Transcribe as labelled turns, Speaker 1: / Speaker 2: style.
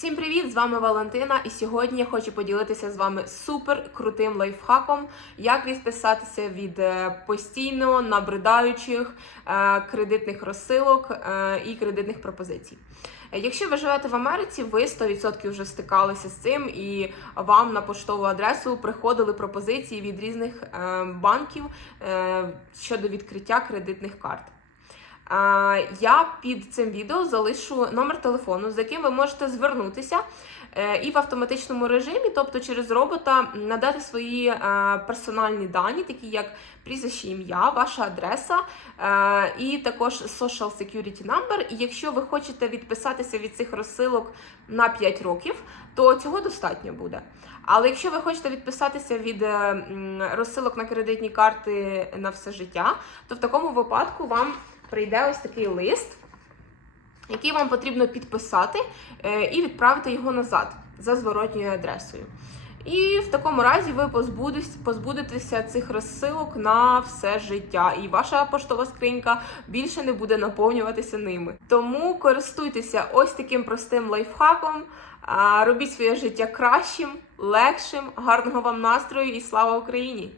Speaker 1: Всім привіт! З вами Валентина, і сьогодні я хочу поділитися з вами супер крутим лайфхаком, як відписатися від е, постійно набридаючих е, кредитних розсилок е, і кредитних пропозицій. Якщо ви живете в Америці, ви 100% вже стикалися з цим, і вам на поштову адресу приходили пропозиції від різних банків щодо відкриття кредитних карт. Я під цим відео залишу номер телефону, з яким ви можете звернутися е, і в автоматичному режимі, тобто через робота, надати свої е, персональні дані, такі як прізвище ім'я, ваша адреса е, і також Social Security Number. І якщо ви хочете відписатися від цих розсилок на 5 років, то цього достатньо буде. Але якщо ви хочете відписатися від е, розсилок на кредитні карти на все життя, то в такому випадку вам прийде ось такий лист, який вам потрібно підписати е, і відправити його назад за зворотньою адресою. І в такому разі ви позбудетеся цих розсилок на все життя, і ваша поштова скринька більше не буде наповнюватися ними. Тому користуйтеся ось таким простим лайфхаком, робіть своє життя кращим, легшим, гарного вам настрою і слава Україні!